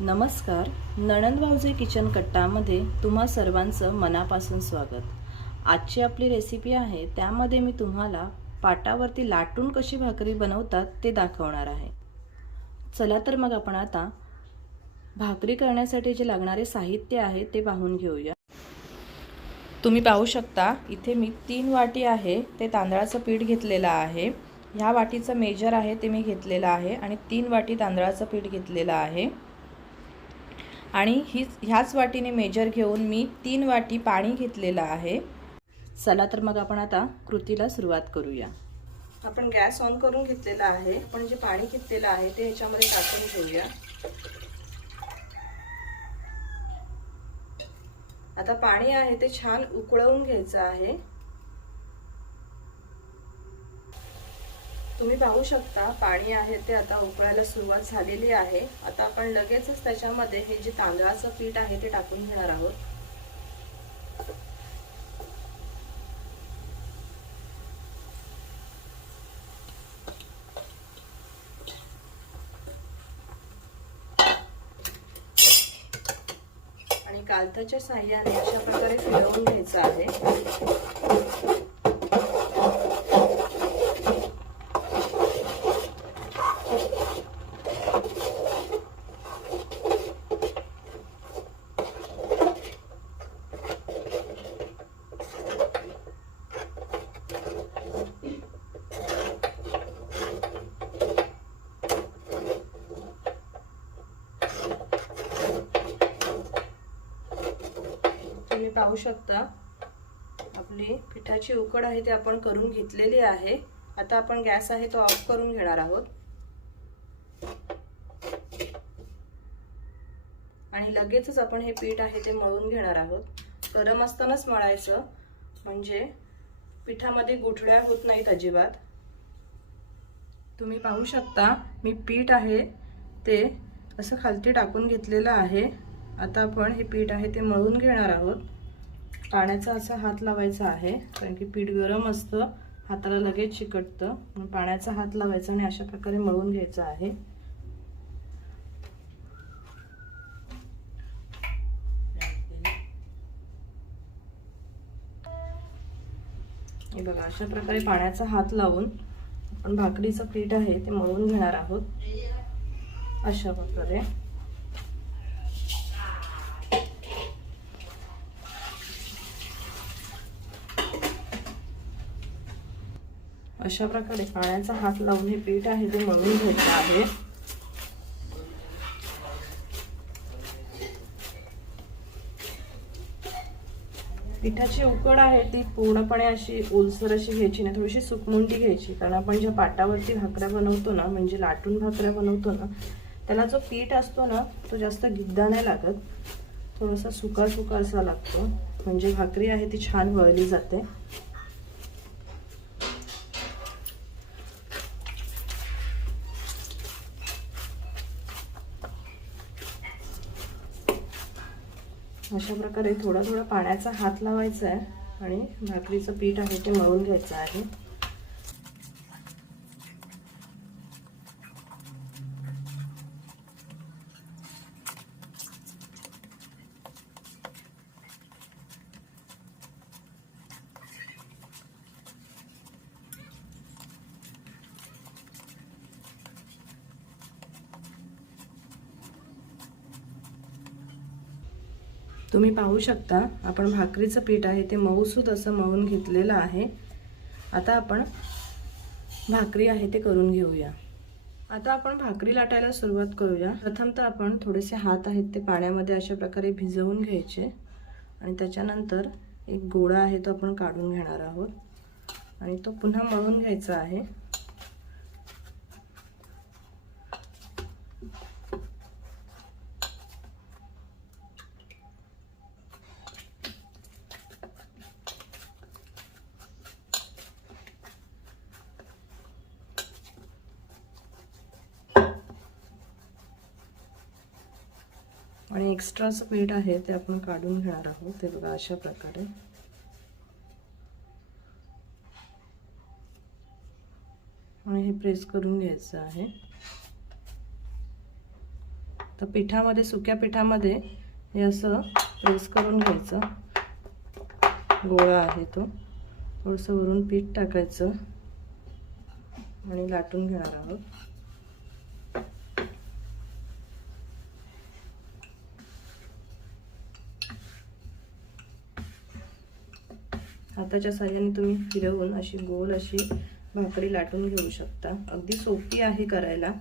नमस्कार. नणंद भाऊजे किचन कट्टामध्ये तुम्हा सर्वांचं मनापासून स्वागत. आजची आपली रेसिपी आहे, त्यामध्ये मी तुम्हाला पाटावरती लाटून कशी भाकरी बनवतात ते दाखवणार आहे. चला तर मग आपण आता भाकरी करण्यासाठी जे लागणारे साहित्य आहे ते पाहून घेऊया. तुम्ही पाहू शकता इथे मी 3 वाटी आहे ते तांदळाचं पीठ घेतलेलं आहे. ह्या वाटीचं मेजर आहे ते मी घेतलेलं आहे आणि 3 वाटी तांदळाचं पीठ घेतलेलं आहे. आणि ह्याच वाटीने मेजर घेऊन मी 3 वाटी पाणी घेतलेलं आहे. चला तर मग आपण आता कृतीला सुरुवात करूया. आपण गॅस ऑन करून घेतलेला आहे. आपण जे पाणी घेतलेलं आहे ते ह्याच्यामध्ये टाकून घेऊया. आता पाणी आहे ते छान उकळवून घ्यायचं आहे. तुम्ही पाहू शकता पाणी आहे ते आता उकळायला सुरुवात झालेली आहे. आता आपण लगेचच त्याच्यामध्ये हे जे तांदळाचं पीठ आहे ते टाकून घेणार आहोत. आणि कालथाच्या साहाय्याने अशा प्रकारे फिरवून घ्यायचं आहे. तुम्ही पाहू शकता आपली पिठाची उकड आहे ते आपण करून घेतलेली आहे. आता आपण गॅस आहे तो ऑफ करून घेणार आहोत आणि लगेचच आपण हे पीठ आहे ते मळून घेणार आहोत. गरम असतानाच मळायचं म्हणजे पिठामध्ये गुठळ्या होत नाहीत अजिबात. तुम्ही पाहू शकता मी पीठ आहे ते असं खालती टाकून घेतलेलं आहे. आता आपण हे पीठ आहे ते मळून घेणार आहोत. पाण्याचा असा हात लावायचा आहे कारण की पीठ गरम असतं, हाताला लगेच चिकटतं. मग पाण्याचा हात लावायचा आणि अशा प्रकारे मळून घ्यायचं आहे. हे बघा अशा प्रकारे पाण्याचा हात लावून आपण भाकरीचं पीठ आहे ते मळून घेणार आहोत. अशा प्रकारे पाण्याचा हात लावून हे पीठ आहे ते मळून घ्यायचं आहे. पिठाची उकड आहे ती पूर्णपणे अशी ओलसर अशी घ्यायची नाही, थोडीशी सुकमुंडी घ्यायची. कारण आपण ज्या पाटावरती भाकऱ्या बनवतो ना, म्हणजे लाटून भाकऱ्या बनवतो ना, त्याला जो पीठ असतो ना तो जास्त गिद्दा नाही लागत, थोडासा सुका सुका असा लागतो. म्हणजे भाकरी आहे ती छान वळली जाते. अशा प्रकारे थोडा थोडा पाण्याचा हात लावायचा आहे आणि भाकरीचं पीठ आहे ते मळून घ्यायचं आहे. तुम्ही पाहू शकता आपण भाकरीचं पीठ आहे ते मऊसूद असं मळून घेतलेलं आहे. आता आपण भाकरी आहे ते करून घेऊया. आता आपण भाकरी लाटायला सुरुवात करूया. प्रथम तर आपण थोडेसे हात आहेत ते पाण्यामध्ये अशा प्रकारे भिजवून घ्यायचे आणि त्याच्यानंतर एक गोळा आहे तो आपण काढून घेणार आहोत आणि तो पुन्हा मळून घ्यायचा आहे. आणि एक्स्ट्राचं पीठ आहे ते आपण काढून घेणार आहोत. ते बघा अशा प्रकारे आणि हे प्रेस करून घ्यायचं आहे. तर पिठामध्ये, सुक्या पिठामध्ये हे असं प्रेस करून घ्यायचं. गोळा आहे तो, थोडंसं वरून पीठ टाकायचं आणि लाटून घेणार आहोत. हाताच्या साहाय्याने तुम्ही फिरवून अशी गोल अशी भाकरी लाटून घेऊ शकता. अगदी सोपी आहे करायला.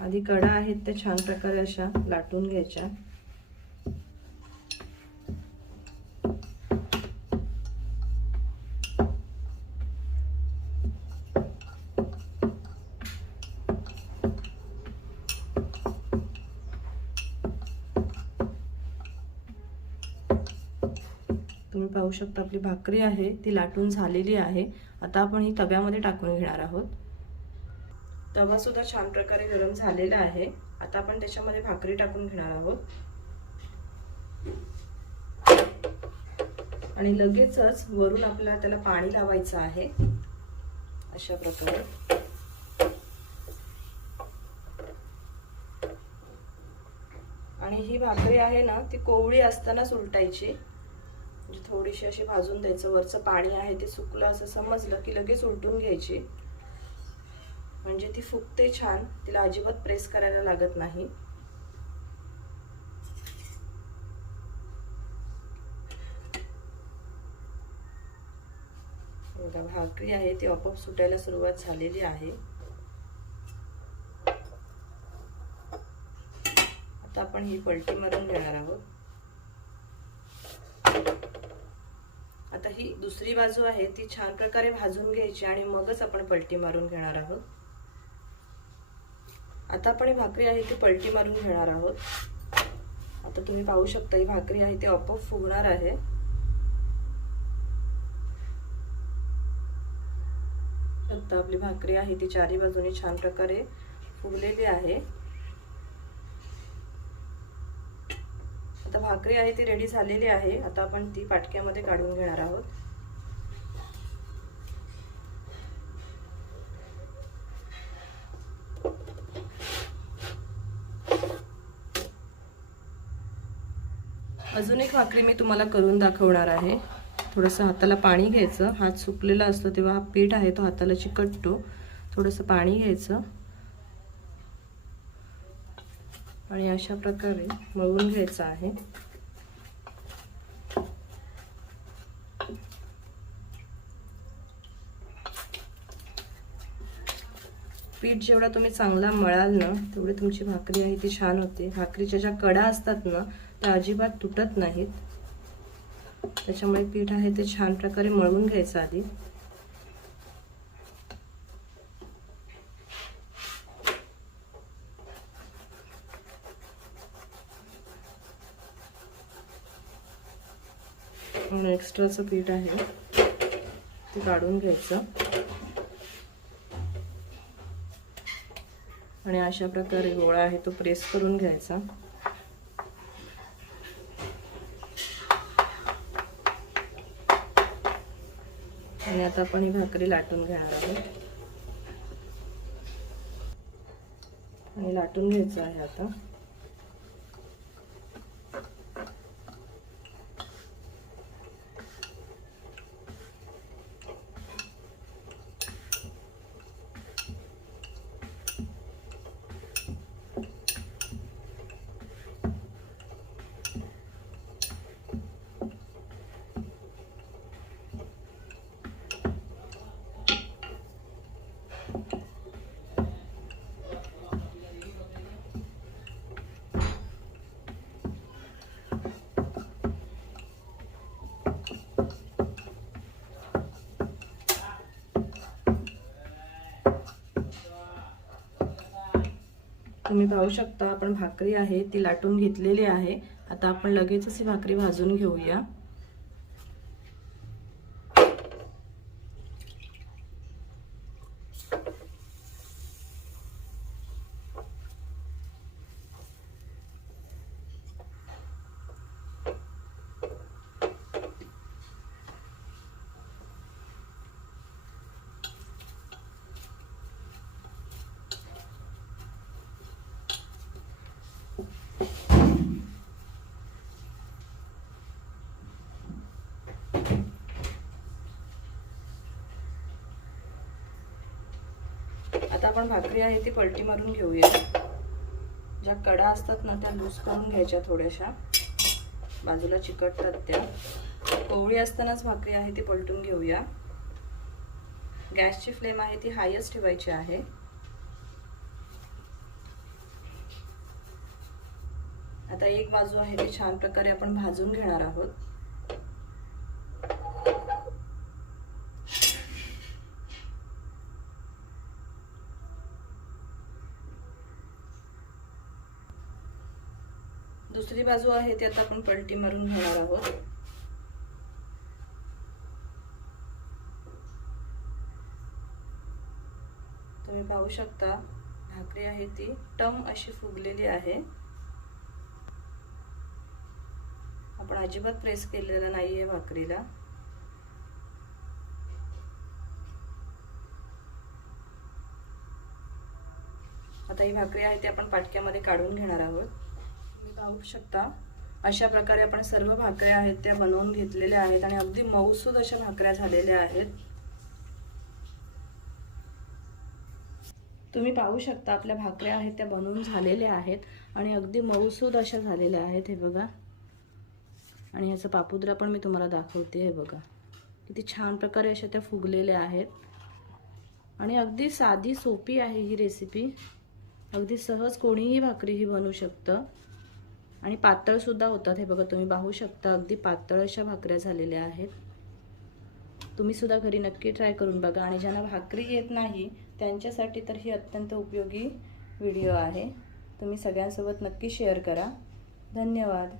आधी कडा आहेत त्या छान प्रकारे अशा लाटून घ्यायच्या. तुम्ही पाहू शकता आपली भाकरी आहे ती लाटून झालेली आहे. आता आपण ही तव्यामध्ये टाकून घेणार आहोत. तवा सुद्धा छान प्रकारे गरम झालेला आहे. आता आपण त्याच्यामध्ये भाकरी टाकून घेणार आहोत आणि लगेचच वरून आपल्याला त्याला पाणी लावायचं आहे अशा प्रकारे. आणि ही भाकरी आहे ना ती कोवळी असतानाच उलटायची. म्हणजे थोडीशी अशी भाजून द्यायचं. वरचं पाणी आहे ते सुकलं असं समजलं की लगेच उलटून घ्यायची. म्हणजे ती फुगते छान, तिला अजिबात प्रेस करायला लागत नाही. बघा भाकरी आहे ती आपोआप सुटायला सुरुवात झालेली आहे. आता आपण ही पलटी मारून घेणार आहोत. आता ही दुसरी बाजू आहे ती छान प्रकारे भाजून घ्यायची आणि मगच आपण पलटी मारून घेणार आहोत. आता आपण ही भाकरी आहे ती पलटी मारून घेणार आहोत. आता तुम्ही पाहू शकता ही भाकरी आहे ती आपोआप फुगणार आहे. आता आपली भाकरी आहे ती चारी बाजूने छान प्रकारे फुगलेली आहे. आता भाकरी आहे ती रेडी झालेली आहे. आता आपण ती पाटक्यामध्ये काढून घेणार आहोत. अजून एक भाकरी मी तुम्हाला करून दाखवणार आहे. थोडंसं हाताला पाणी घ्यायचं. हात सुकलेला असतो तेव्हा पीठ आहे तो हाताला चिकटतो. थोडंसं पाणी घ्यायचं आणि अशा प्रकारे मळून घ्यायचं आहे. पीठ जेवढा तुम्ही चांगला मळाल ना तेवढी तुमची भाकरी आहे ती छान होते. भाकरीच्या ज्या कडा असतात ना त्या अजिबात तुटत नाहीत. त्याच्यामुळे पीठ आहे ते छान प्रकारे मळून घ्यायचं आधी. एक्स्ट्राचं पीठ आहे ते काढून घ्यायचं आणि अशा प्रकारे गोळा आहे तो प्रेस करून घ्यायचा. आणि आता आपण ही भाकरी लाटून घेणार आहोत आणि लाटून घ्यायचं आहे आता. तुम्ही पाहू शकता आपण भाकरी आहे ती लाटून घेतलेली आहे. आता आपण लगेचच ही भाकरी भाजून घेऊया. आता आपण भाकरी आहे ती पलटी मारून घेऊया. ज्या कडा असतात ना त्या लूज करून घ्यायच्या, थोड्याशा बाजूला चिकटतात त्या. कोवळी असतानाच भाकरी आहे ती पलटून घेऊया. गॅसची फ्लेम आहे ती हायच ठेवायची आहे. आता एक बाजू आहे ती छान प्रकारे आपण भाजून घेणार आहोत. दुसरी बाजू आहे ती आता आपण पलटी मारून घेणार आहोत. तुम्ही पाहू शकता भाकरी आहे ती टम अशी फुगलेली आहे. आपण अजिबात प्रेस केलेला नाहीये भाकरीला. आता ही भाकरी आहे ती आपण पाटक्यामध्ये काढून घेणार आहोत. तुम्ही पाहू शकता अशा प्रकारे आपण सर्व भाकऱ्या आहेत त्या बनवून घेतलेल्या आहेत आणि अगदी मऊसूद अशा भाकऱ्या झालेल्या आहेत. तुम्ही पाहू शकता आपल्या भाकऱ्या आहेत त्या बनवून झालेल्या आहेत आणि अगदी मऊसूद अशा झालेल्या आहेत. हे बघा. आणि ह्याचा पापुद्रा पण मी तुम्हाला दाखवते. हे बघा किती छान प्रकारे अशा त्या फुगलेल्या आहेत. आणि अगदी साधी सोपी आहे ही रेसिपी. अगदी सहज कोणीही भाकरी ही बनवू शकतं आणि पातळ सुद्धा होतात. हे बघा तुम्ही पाहू शकता अगदी पातळ अशा भाकऱ्या झालेल्या आहेत. तुम्ही सुद्धा घरी नक्की ट्राय करून बघा. आणि ज्यांना भाकरी येत नाही त्यांच्यासाठी तर ही अत्यंत उपयोगी व्हिडिओ आहे. तुम्ही सगळ्यांसोबत नक्की शेअर करा. धन्यवाद.